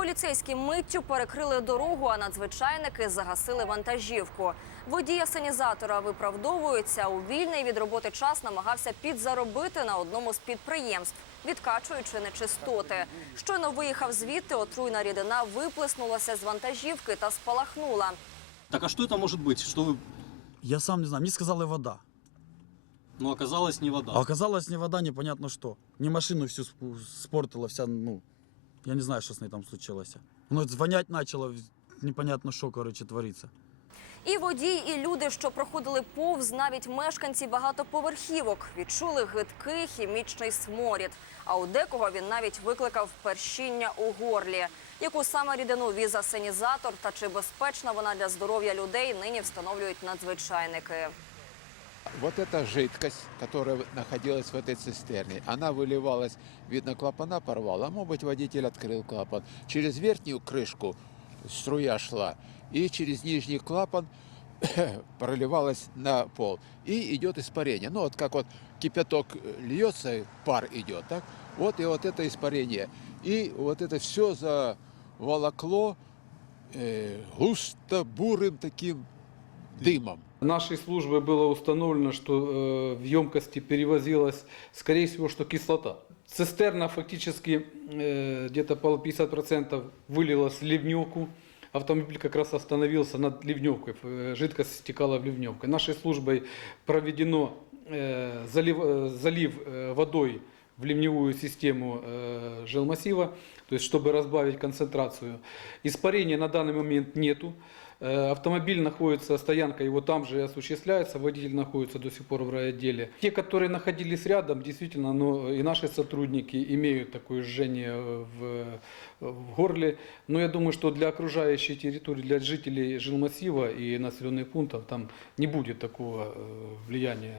Поліцейські миттю перекрили дорогу, а надзвичайники загасили вантажівку. Водій асенізатора виправдовується. У вільний від роботи час намагався підзаробити на одному з підприємств, відкачуючи нечистоти. Щойно виїхав звідти, отруйна рідина виплеснулася з вантажівки та спалахнула. Так а что это может быть? Что вы... Я сам не знаю, мне сказали вода. Ну, оказалось, не вода. А оказалось не вода, непонятно что. Не машину всю сп- спортила вся, ну, я не знаю, что с ней там случилось. Ну, звонять начало, непонятно что, короче, творится. І водій, і люди, що проходили повз, навіть мешканці багатоповерхівок, відчули гидкий хімічний сморід. А у декого він навіть викликав першіння у горлі. Яку саме рідину віз асенізатор та чи безпечна вона для здоров'я людей, нині встановлюють надзвичайники. Вот эта жидкость, которая находилась в этой цистерне, она выливалась, видно, клапана порвала, а может быть, водитель открыл клапан. Через верхнюю крышку струя шла, и через нижний клапан проливалась на пол. И идет испарение. Ну, вот как вот кипяток льется, пар идет, так? Вот и вот это испарение. И вот это все заволокло э, густо-бурым таким дымом. Нашей службой было установлено, что э, в емкости перевозилась, скорее всего, что кислота. Цистерна фактически э, где-то по 50% вылилась в ливневку. Автомобиль как раз остановился над ливневкой, э, жидкость стекала в ливневку. Нашей службой проведено э, залив, э, залив э, водой в ливневую систему э, жилмассива, То есть чтобы разбавить концентрацию. Испарения на данный момент нету. Э, Автомобиль находится, стоянка его там же и осуществляется, водитель находится до сих пор в райотделе. Те, которые находились рядом, действительно, ну, и наши сотрудники имеют такое жжение в, в горле. Но я думаю, что для окружающей территории, для жителей жилмассива и населенных пунктов там не будет такого э, влияния